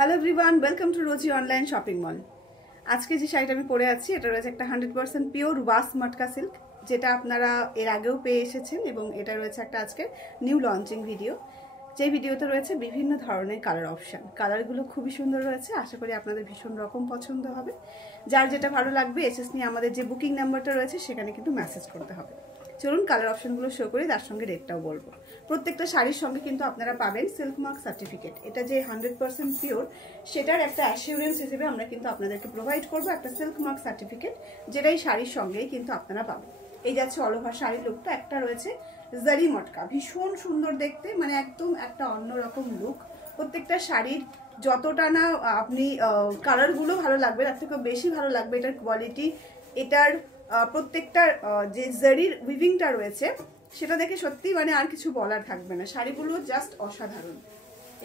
Hello everyone, welcome to Rosy online shopping mall. আজকে যে শাড়িটা আমি পরে আছি এটা রয়েছে একটা 100% পিওর ওয়াস মটকা সিল্ক, যেটা আপনারা এর আগেও পেয়ে এসেছেন এবং এটা রয়েছে একটা আজকে নিউ লঞ্চিং ভিডিও। যে ভিডিওতে রয়েছে বিভিন্ন ধরনের কালার অপশান, কালারগুলো খুবই সুন্দর রয়েছে। আশা করি আপনাদের ভীষণ রকম পছন্দ হবে। যার যেটা ভালো লাগবে এসএস নিয়ে আমাদের যে বুকিং নাম্বারটা রয়েছে সেখানে কিন্তু মেসেজ করতে হবে। চলুন কালার অপশনগুলো শো করি, তার সঙ্গে রেটটাও বলবো। প্রত্যেকটা শাড়ির সঙ্গে কিন্তু আপনারা পাবেন সিল্ক মার্ক সার্টিফিকেট। এটা যে 100% পিওর সেটার একটা অ্যাসিউরেন্স হিসেবে আমরা কিন্তু আপনাদেরকে প্রোভাইড করবো একটা সিল্ক মার্ক সার্টিফিকেট, যেটাই শাড়ির সঙ্গেই কিন্তু আপনারা পাবেন। এই যাচ্ছে অল ওভার শাড়ির লুকটা। একটা রয়েছে জারি মটকা, ভীষণ সুন্দর দেখতে, মানে একদম একটা অন্যরকম লুক। প্রত্যেকটা শাড়ির যতটা না আপনি কালারগুলো ভালো লাগবে তার থেকেও বেশি ভালো লাগবে এটার কোয়ালিটি, এটার প্রত্যেকটা যে জারির উইভিংটা রয়েছে সেটা দেখে সত্যি মানে আর কিছু বলার থাকবে না। শাড়িগুলো জাস্ট অসাধারণ।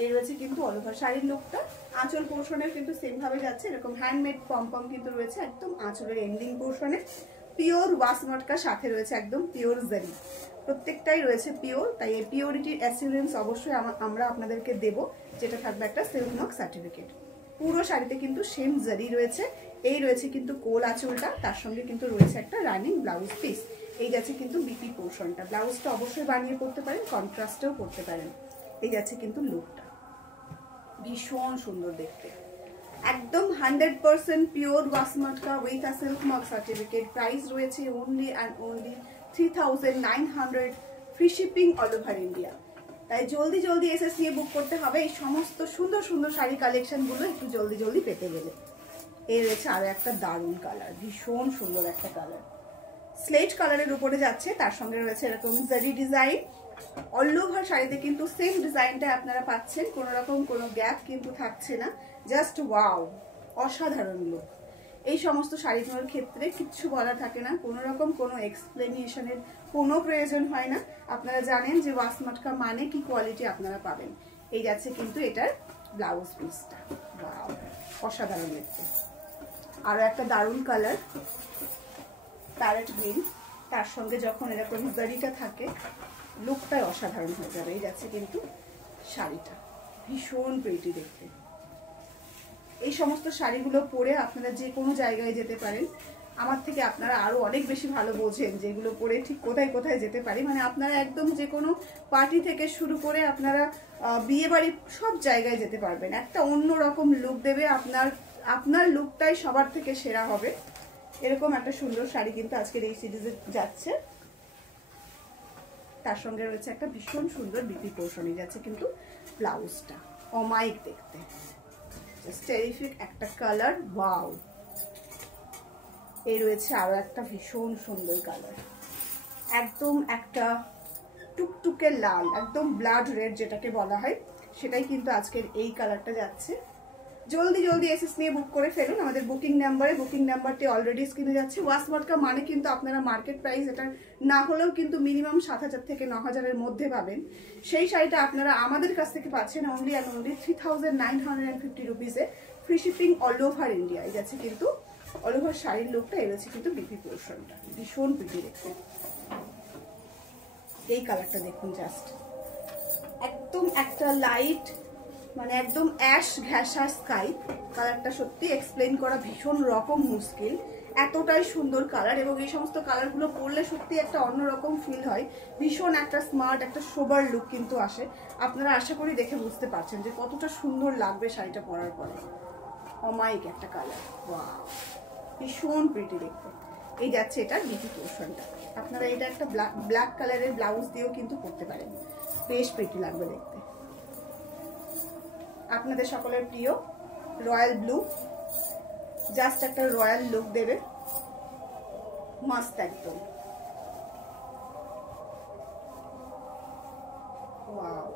এই রয়েছে কিন্তু অল ওভার শাড়ির লুকটা। আঁচল পোর্শনের কিন্তু সেম ভাবে যাচ্ছে, এরকম হ্যান্ডমেড পম কিন্তু রয়েছে একদম আঁচলের এন্ডিং পোর্শনে। পিওর ওয়াস মটকা, সাথে রয়েছে একদম পিওর জারি, প্রত্যেকটাই রয়েছে পিওর। তাই এই পিওরিটির অ্যাসিউরেন্স অবশ্যই আমরা আপনাদেরকে দেব, যেটা থাকবে একটা সিল্ক মার্ক সার্টিফিকেট। পুরো শাড়িতে কিন্তু সেম জারি রয়েছে। এই রয়েছে কিন্তু কোল আঁচলটা, তার সঙ্গে কিন্তু রয়েছে একটা রানিং ব্লাউজ পিস। এই যাচ্ছে কিন্তু বিপি পোর্শনটা। ব্লাউজটা অবশ্যই বানিয়ে পরতে পারেন, কন্ট্রাস্টেও পরতে পারেন। এই যাচ্ছে কিন্তু লুকটা, ভীষণ সুন্দর দেখতে, একদম 100% পিওর ওয়াস matka with a Silk Mark certificate. Price রয়েছে only and only 3900, free shipping all over India. তাই জলদি জলদি এসএস নিয়ে বুক করতে হবে এই সমস্ত সুন্দর সুন্দর শাড়ি কালেকশনগুলো একটু জলদি জলদি পেতে গেলে। এই রয়েছে আরো একটা দারুণ কালার, ভীষণ সুন্দর একটা কালার, স্লেট কালারের উপরে যাচ্ছে, তার সঙ্গে রয়েছে এরকম জারি ডিজাইন। অল ওভার শাড়িতে কিন্তু সেম ডিজাইনটা আপনারা পাচ্ছেন, কোনো রকম কোনো গ্যাপ কিন্তু থাকছে না। জাস্ট ওয়াও, অসাধারণ লুক। এই সমস্ত শাড়িগুলোর ক্ষেত্রে কিচ্ছু বলা থাকে না, কোনো রকম কোনো এক্সপ্লেনেশনের কোনো প্রয়োজন হয় না। আপনারা জানেন যে ওয়াস মটকা মানে কি কোয়ালিটি আপনারা পাবেন। এই যাচ্ছে কিন্তু এটার ব্লাউজ পিসটা, ওয়াও অসাধারণ দেখতে। আরো একটা দারুণ কালার প্যারেট গ্রিন, তার সঙ্গে যখন এরকম জারিটা থাকে লুকটাই অসাধারণ হয়ে যাবে। এই যাচ্ছে কিন্তু শাড়িটা, ভীষণ প্রিটি দেখতে। এই সমস্ত শাড়িগুলো পরে আপনারা যে কোনো জায়গায় যেতে পারেন। আমার থেকে আপনারা আরো অনেক বেশি ভালো বোঝেন যেগুলো পরে ঠিক কোথায় কোথায় যেতে পারি। মানে আপনারা একদম যে কোনো পার্টি থেকে শুরু করে আপনারা বিয়ে বাড়ি সব জায়গায় যেতে পারবেন। একটা অন্য রকম লুক দেবে, আপনার লুকটাই সবার থেকে সেরা হবে। এরকম একটা সুন্দর শাড়ি কিন্তু আজকের এই সিরিজে যাচ্ছে, তার সঙ্গে রয়েছে একটা ভীষণ সুন্দর বিপি পোর্শনে যাচ্ছে কিন্তু ব্লাউজটা অমাইক দেখতে, জাস্ট টেরিফিক একটা কালার, ওয়াও। এই রয়েছে আরো একটা ভীষণ সুন্দর কালার, একদম একটা টুকটুকে লাল, একদম ব্লাড রেড যেটাকে বলা হয়, সেটাই কিন্তু আজকের এই কালারটা যাচ্ছে। জলদি জলদি এসএস নিয়ে বুক করে ফেলুন আমাদের বুকিং নাম্বারে। বুকিং নাম্বারটি অলরেডি স্ক্রিনে যাচ্ছে। ওয়াস মটকা মানে কিন্তু আপনারা মার্কেট প্রাইস এটা না হলেও কিন্তু মিনিমাম 7000 থেকে 9000-এর মধ্যে পাবেন। সেই শাড়িটা আপনারা আমাদের কাছ থেকে পাচ্ছেন অনলি অ্যান্ড অনলি 3950 রুপিসে, free shipping all over India. এই যাচ্ছে কিন্তু অল ওভার শাড়ির লুকটা। এই রয়েছে কিন্তু বিপি পোর্শনটা, ভীষণ প্রিটি দেখতে। এই কালারটা দেখুন, জাস্ট একদম একটা লাইট, মানে একদম অ্যাশ ঘ্যাসা স্কাই কালারটা। সত্যি এক্সপ্লেন করা ভীষণ রকম মুশকিল, এতটাই সুন্দর কালার। এবং এই সমস্ত কালারগুলো পরলে সত্যি একটা অন্যরকম ফিল হয়, ভীষণ একটা স্মার্ট একটা সোবার লুক কিন্তু আসে। আপনারা আশা করি দেখে বুঝতে পারছেন যে কতটা সুন্দর লাগবে শাড়িটা পরার পরে। অমাইক একটা কালার, ওয়াও, ভীষণ প্রিটি দেখতে। এই যাচ্ছে এটা বিপি পোর্শনটা। আপনারা এটা একটা ব্ল্যাক কালারের ব্লাউজ দিয়েও কিন্তু পরতে পারেন, বেশ প্রিটি লাগবে দেখতে। আপনাদের সকলের প্রিয় রয়্যাল ব্লু, জাস্ট একটা রয়্যাল লুক দেবে, মাস্ত একদম, ওয়াও।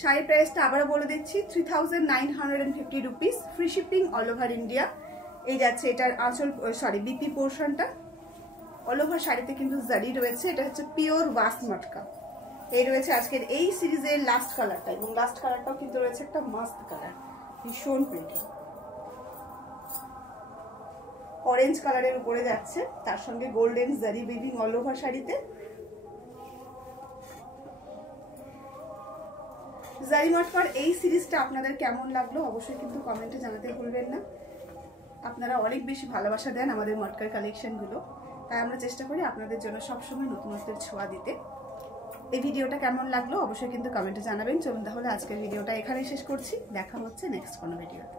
শাড়ির প্রাইসটা আবারও বলে দিচ্ছি, 3950 rupees, free shipping all over India. এই যাচ্ছে এটার আঁচল, সরি বিপি পোর্শনটা। অল ওভার শাড়িতে কিন্তু জারি রয়েছে, এটা হচ্ছে পিওর ওয়াস মটকা। এই রয়েছে আজকের এই সিরিজের লাস্ট কালারটা, এবং লাস্ট কালারটাও কিন্তু রয়েছে একটা মাস্ট কালার, ভীষণ প্রিটি অরেঞ্জ কালারের উপরে যাচ্ছে, তার সঙ্গে গোল্ডেন জারি উইভিং অল ওভার শাড়িতে। জারি মটকার এই সিরিজটা আপনাদের কেমন লাগলো অবশ্যই কিন্তু কমেন্টে জানাতে ভুলবেন না। আপনারা অনেক বেশি ভালোবাসা দেন আমাদের মটকার কালেকশনগুলো, তাই আমরা চেষ্টা করি আপনাদের জন্য সবসময় নতুনত্বের ছোঁয়া দিতে। এই ভিডিওটা কেমন লাগলো অবশ্যই কিন্তু কমেন্টে জানাবেন। চলুন তাহলে আজকের ভিডিওটা এখানেই শেষ করছি, দেখা হচ্ছে নেক্সট কোনো ভিডিওতে।